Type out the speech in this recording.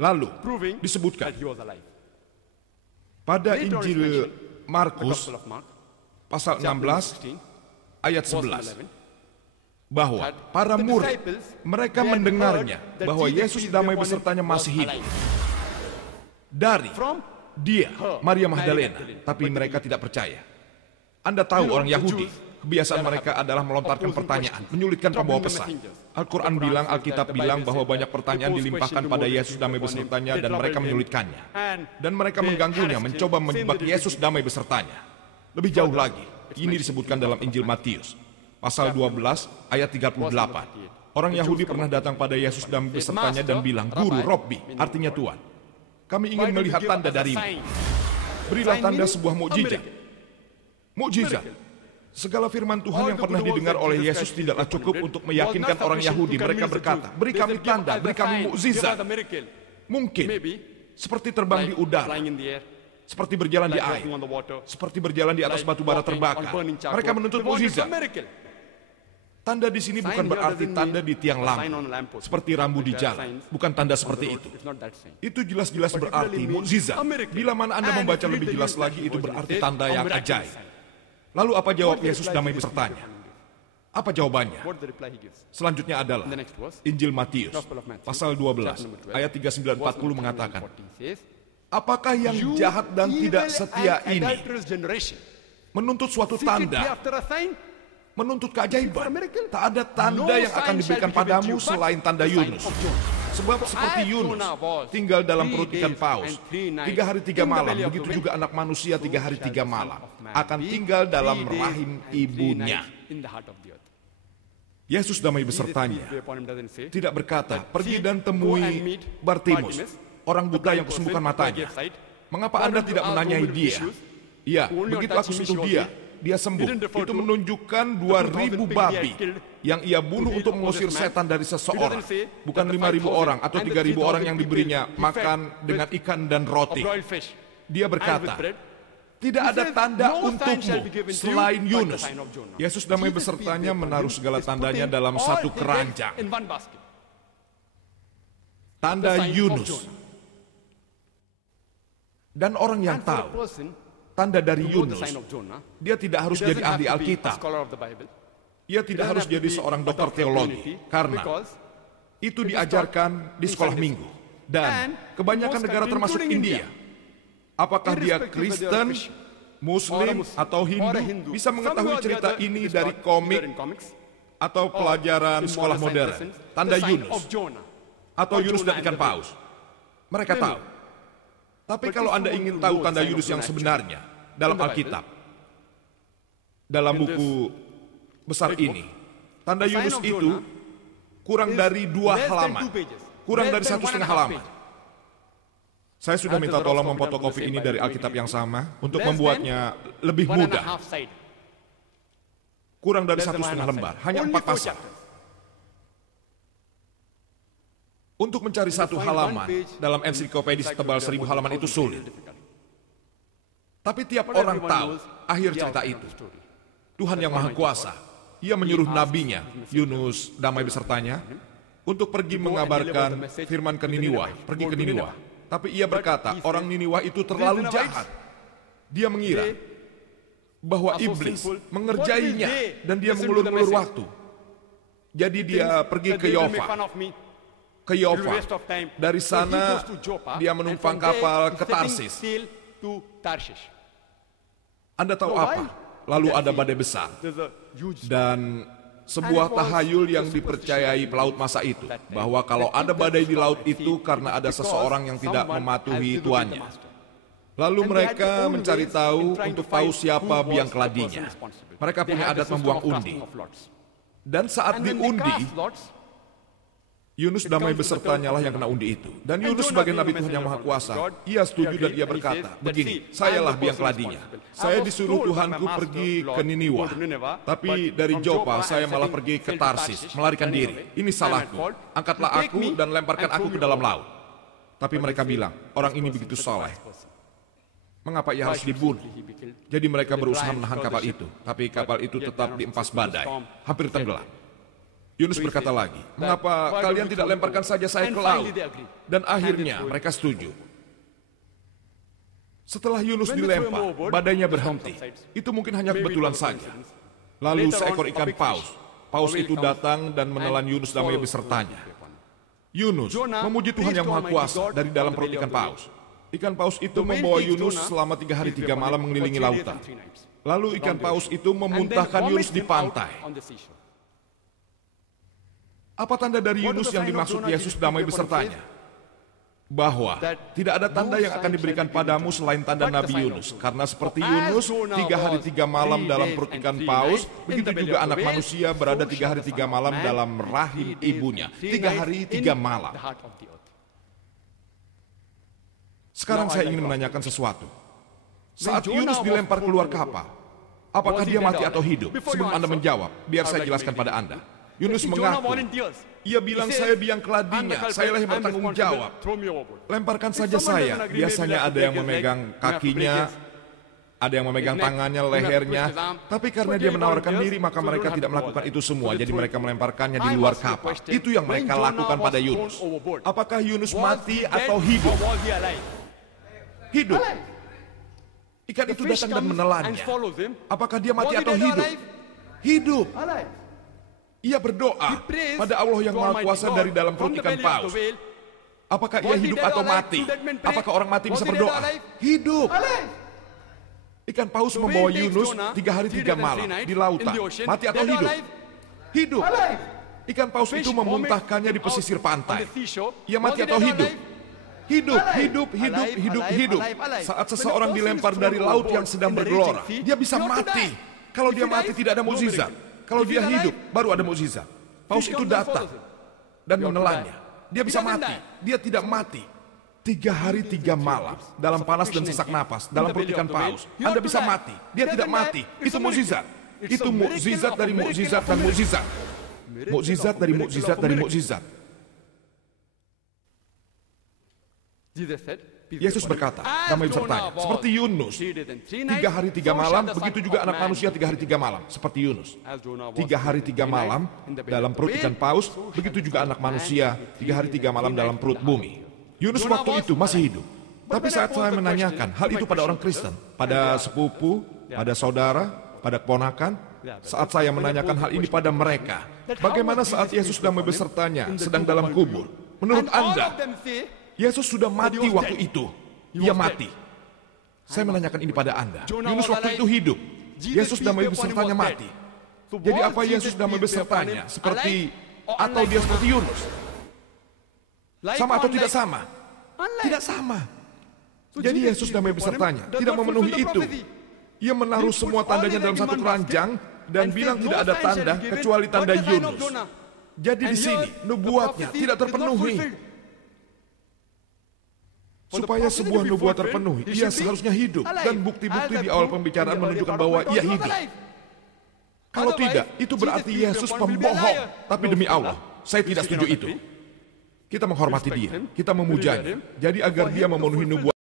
Lalu disebutkan pada Injil Markus pasal 16 ayat 11 bahwa para murid mereka mendengarnya bahwa Yesus damai besertanya masih hidup dari dia, Maria Magdalena, tapi mereka tidak percaya. Anda tahu orang Yahudi, kebiasaan mereka adalah melontarkan pertanyaan, menyulitkan pembawa pesan. Al-Quran bilang, Alkitab bilang bahwa banyak pertanyaan dilimpahkan pada Yesus damai besertanya dan mereka menyulitkannya. Dan mereka mengganggunya, mencoba menjebak Yesus damai besertanya. Lebih jauh lagi, ini disebutkan dalam Injil Matius, pasal 12 ayat 38. Orang Yahudi pernah datang pada Yesus damai besertanya dan bilang, Guru, Robbi, artinya Tuhan, kami ingin melihat tanda darimu. Berilah tanda sebuah mukjizat. Mukjizat. Segala firman Tuhan yang pernah didengar oleh Yesus tidaklah cukup untuk meyakinkan orang Yahudi. Mereka berkata, beri kami tanda, beri kami mukjizat. Mungkin seperti terbang di udara, seperti berjalan di air, seperti berjalan di atas batu bara terbakar. Mereka menuntut mukjizat. Tanda di sini bukan berarti tanda di tiang lampu, seperti rambu di jalan. Bukan tanda seperti itu. Itu jelas-jelas berarti mukjizat. Bila mana Anda membaca lebih jelas lagi, itu berarti tanda yang ajaib. Lalu apa jawab Yesus damai besertanya? Apa jawabannya? Selanjutnya adalah Injil Matius, pasal 12, ayat 39-40 mengatakan, apakah yang jahat dan tidak setia ini menuntut suatu tanda, menuntut keajaiban? Tak ada tanda yang akan diberikan padamu selain tanda Yunus. Sebab seperti Yunus tinggal dalam perut ikan paus 3 hari 3 malam, begitu juga anak manusia 3 hari 3 malam akan tinggal dalam rahim ibunya. Yesus damai besertanya tidak berkata, pergi dan temui Bartimus, orang buta yang kusembuhkan matanya. Mengapa Anda tidak menanyai dia? Ya, begitu aku sentuh dia sembuh. Itu menunjukkan 2.000 babi yang ia bunuh untuk mengusir setan dari seseorang. Bukan 5.000 orang atau 3.000 orang yang diberinya makan dengan ikan dan roti. Dia berkata, tidak ada tanda untukmu selain Yunus. Yesus damai besertanya menaruh segala tandanya dalam satu keranjang. Tanda Yunus. Dan orang yang tahu tanda dari Yunus, dia tidak harus jadi ahli Alkitab. Ia tidak harus jadi seorang dokter teologi, karena itu diajarkan di sekolah minggu. Dan kebanyakan negara termasuk India, apakah dia Kristen, Muslim, atau Hindu, bisa mengetahui cerita ini dari komik atau pelajaran sekolah modern. Tanda Yunus, atau Yunus dan ikan paus. Mereka tahu. Tapi kalau Anda ingin tahu tanda Yunus yang sebenarnya dalam Alkitab, dalam buku besar ini, tanda Yunus itu kurang dari 2 halaman, kurang dari 1,5 halaman. Saya sudah minta tolong memfotokopi ini dari Alkitab yang sama untuk membuatnya lebih mudah. Kurang dari 1,5 lembar, hanya 4 pasal. Untuk mencari 1 halaman dalam ensiklopedia setebal 1.000 halaman itu sulit. Tapi tiap orang tahu akhir cerita itu. Tuhan yang Maha Kuasa, Ia menyuruh nabinya, Yunus damai besertanya, untuk pergi mengabarkan firman ke Niniwa, pergi ke Niniwa. Tapi ia berkata, orang Niniwa itu terlalu jahat. Dia mengira bahwa iblis mengerjainya dan dia mengulur-ulur waktu. Jadi dia pergi ke Yofa. Dari sana dia menumpang kapal ke Tarsis. Anda tahu apa? Lalu ada badai besar dan sebuah tahayul yang dipercayai pelaut masa itu, bahwa kalau ada badai di laut itu karena ada seseorang yang tidak mematuhi tuannya. Lalu mereka mencari tahu untuk tahu siapa biang keladinya. Mereka punya adat membuang undi. Dan saat diundi, Yunus damai besertanya lah yang kena undi itu. Dan Yunus sebagai Nabi Tuhan yang Maha Kuasa, ia setuju dan ia berkata, begini, sayalah biang keladinya. Saya disuruh Tuhanku pergi ke Niniwa, tapi dari Jopa saya malah pergi ke Tarsis, melarikan diri. Ini salahku, angkatlah aku dan lemparkan aku ke dalam laut. Tapi mereka bilang, orang ini begitu soleh, mengapa ia harus dibunuh? Jadi mereka berusaha menahan kapal itu, tapi kapal itu tetap diempas badai, hampir tenggelam. Yunus berkata lagi, mengapa kalian tidak lemparkan saja saya ke laut? Dan akhirnya mereka setuju. Setelah Yunus dilempar, badainya berhenti. Itu mungkin hanya kebetulan saja. Lalu seekor ikan paus itu datang dan menelan Yunus dan besertanya. Yunus memuji Tuhan yang Maha Kuasa dari dalam perut ikan paus. Ikan paus itu membawa Yunus selama 3 hari 3 malam mengelilingi lautan. Lalu ikan paus itu memuntahkan Yunus di pantai. Apa tanda dari Yunus yang dimaksud Yesus damai besertanya? Bahwa tidak ada tanda yang akan diberikan padamu selain tanda Nabi Yunus. Karena seperti Yunus 3 hari 3 malam dalam perut ikan paus, begitu juga anak manusia berada 3 hari 3 malam dalam rahim ibunya. 3 hari 3 malam. Sekarang saya ingin menanyakan sesuatu. Saat Yunus dilempar keluar kapal, apakah dia mati atau hidup? Sebelum Anda menjawab, biar saya jelaskan pada Anda. Yunus mengaku, ia bilang saya biang keladinya, sayalah yang bertanggung jawab. Lemparkan saja saya. Biasanya ada yang memegang kakinya, ada yang memegang tangannya, lehernya. Tapi karena dia menawarkan diri, maka mereka tidak melakukan itu semua. Jadi mereka melemparkannya di luar kapal. Itu yang mereka lakukan pada Yunus. Apakah Yunus mati atau hidup? Hidup. Ikan itu datang dan menelannya. Apakah dia mati atau hidup? Hidup. Ia berdoa pada Allah yang Maha Kuasa dari dalam perut ikan paus. Apakah ia hidup atau mati? Apakah orang mati bisa berdoa? Hidup. Ikan paus membawa Yunus 3 hari 3 malam di lautan. Mati atau hidup? Hidup. Ikan paus itu memuntahkannya di pesisir pantai. Ia mati atau hidup? Hidup, hidup, hidup, hidup, hidup. Saat seseorang dilempar dari laut yang sedang bergelora, dia bisa mati. Kalau dia mati tidak ada mukjizat. Kalau dia hidup, baru ada mukjizat. Paus itu datang dan menelannya. Dia bisa mati. Dia tidak mati. 3 hari 3 malam dalam panas dan sesak napas dalam perut ikan paus. Anda bisa mati. Dia tidak mati. Itu mukjizat. Itu mukjizat dari mukjizat dan mukjizat. Mukjizat dari mukjizat dari mukjizat. Yesus berkata, damai besertanya, seperti Yunus, 3 hari 3 malam, begitu juga anak manusia 3 hari 3 malam, seperti Yunus. 3 hari 3 malam dalam perut ikan paus, begitu juga anak manusia 3 hari 3 malam dalam perut bumi. Yunus waktu itu masih hidup. Tapi saat saya menanyakan hal itu pada orang Kristen, pada sepupu, pada saudara, pada keponakan, saat saya menanyakan hal ini pada mereka, bagaimana saat Yesus sedang besertanya, sedang dalam kubur? Menurut Anda, Yesus sudah mati waktu itu. Ia mati. Saya menanyakan ini pada Anda. Yunus waktu itu hidup. Yesus damai besertanya mati. Jadi apa Yesus damai besertanya? Seperti, atau dia seperti Yunus? Sama atau tidak sama? Tidak sama. Jadi Yesus damai besertanya tidak memenuhi itu. Ia menaruh semua tandanya dalam satu keranjang dan bilang tidak ada tanda kecuali tanda Yunus. Jadi di sini nubuatnya tidak terpenuhi. Supaya sebuah nubuat terpenuhi, ia seharusnya hidup. Dan bukti-bukti di awal pembicaraan menunjukkan bahwa ia hidup. Kalau tidak, itu berarti Yesus pembohong. Tapi demi Allah, saya tidak setuju itu. Kita menghormati dia, kita memujanya. Jadi agar dia memenuhi nubuat.